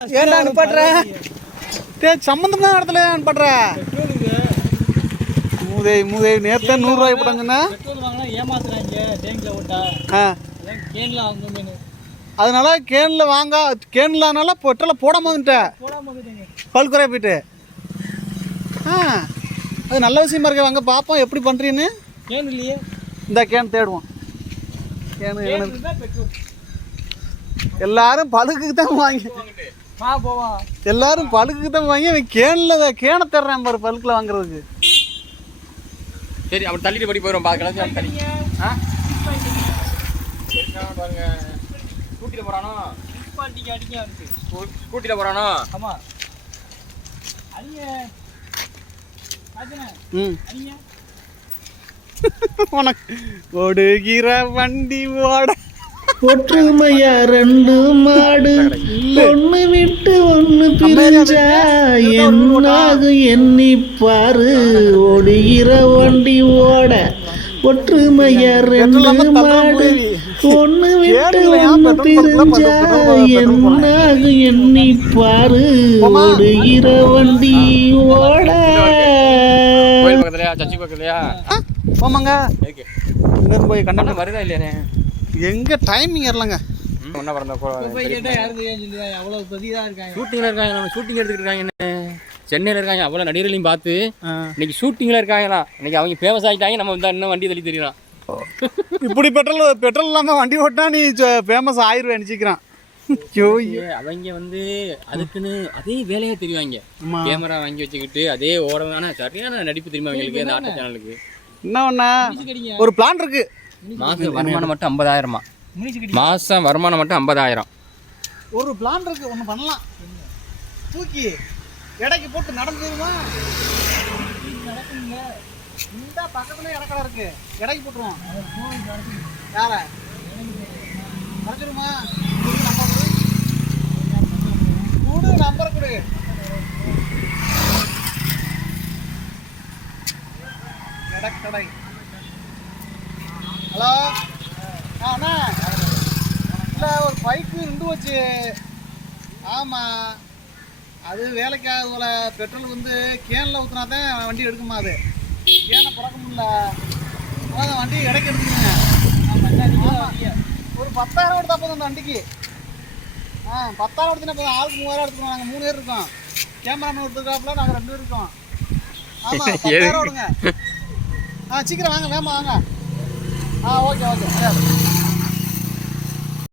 ஏன்டா அனுப்பாடுற? சம்மந்தம் தான் இடத்துல அனுப்பாடுற. மூதேவி நேற்று 100 ரூபாய் போட்டாங்கன்னா அதனால கேனில் கேன்லனால பெட்ரோலை போடாம வந்துட்டேன். பல் குறைய போயிட்டு. அது நல்ல விஷயமா இருக்கு. வாங்க பார்ப்போம் எப்படி பண்ணுறீன்னு. இந்த கேன் தேடுவோம். எல்லாரும் பழுக்குக்கு தான் வாங்கி எல்லாரும் பழுக்குக்கு தான் வாங்கி கேனை தேடுறேன் பாரு பழுக்கில் வாங்குறதுக்கு. சரி அப்படி தள்ளிட்டு படி போயிடும் பார்க்கலாம். தள்ளி பாருங்க. ஸ்கூட்டியில் போகிறானோ? ஸ்கூட்டியில் போகிறானோ? ஆமாம். உனக்கு ஓடுகிற வண்டி ஓட ஒற்றுமையா 2 மாடு ஒண்ணு விட்டு ஒண்ணு பிரிஞ்சா என்னாகும் எண்ணி பாரு. ஓடுகிற வண்டி ஓட ஒற்றுமையா 2 மாடு ஒண்ணு விட்டு ஒண்ணு பிரிஞ்சா என்னாகும் எண்ணி பாரு. ஓடுகிற வண்டி ஓட. சர்ச்சை பக்கத்துலையா? போமாங்க. இங்கே போய் கண்டன வருதா இல்லையானே? எங்க டைமிங் ஏறலங்க. ஒன்றா பிறந்த ஷூட்டிங்கில் இருக்காங்க. நம்ம ஷூட்டிங் எடுத்துக்கிட்டு இருக்காங்க. சென்னையில் இருக்காங்க. அவ்வளோ நடிகர்களையும் பார்த்து இன்னைக்கு ஷூட்டிங்கில் இருக்காங்களா. இன்னைக்கு அவங்க ஃபேமஸ் ஆகிட்டாங்க. நம்ம வந்து இன்னும் வண்டி தள்ளி தெரியலாம். இப்படி பெட்ரோல் இல்லாமல் வண்டி ஓட்டினா நீ ஃபேமஸ் ஆயிடுவேன் நினைச்சிக்கிறான். அவங்க வந்து அதுக்குன்னு அதே வேலையே தெரியுவாங்க. கேமரா வாங்கி வச்சுக்கிட்டு அதே ஓடவான சரியான நடிப்பு தெரியுமா அவங்களுக்கு. அந்த ஆட்ட சேனலுக்கு என்ன ஒண்ணா ஒரு பிளான் இருக்கு. மாசம் வருமானம் மட்டும் 50,000. மாசம் வருமானம் மட்டும் 50,000. ஒரு பிளான் இருக்கு. ஒன்று பண்ணலாம். தூக்கி எடைக்கு போட்டு நடந்துருமா? இந்த பக்கத்துல இடக்கடை இருக்கு. எடைக்கு போட்டுருவோம். யார மறைச்சிருமா? கூடு நம்பர் கொடு. எடக்கடை. ஹலோ அண்ணா, இல்லை ஒரு பைக்கு நின்று போச்சு. ஆமாம், அது வேலைக்காக போல. பெட்ரோல் வந்து கேனில் ஊற்றினா தான் வண்டி எடுக்குமா. அது கேனை பறக்க முடியல. அதான் வண்டி இடைக்கு எடுத்துக்கங்க. ஒரு 10,000 எடுத்தா போதும் அந்த வண்டிக்கு. 10,000 எடுத்துனா போதும். ஆளுக்கு 3,000 எடுத்துக்கணும். நாங்கள் 3 பேர் இருக்கோம். கேமராமேன் எடுத்துக்காப்புல நாங்கள் 2 பேர் இருக்கோம். ஆமாம், 10,000 விடுங்க. சீக்கிரம் வாங்க, வேமா வாங்க. ஓகே.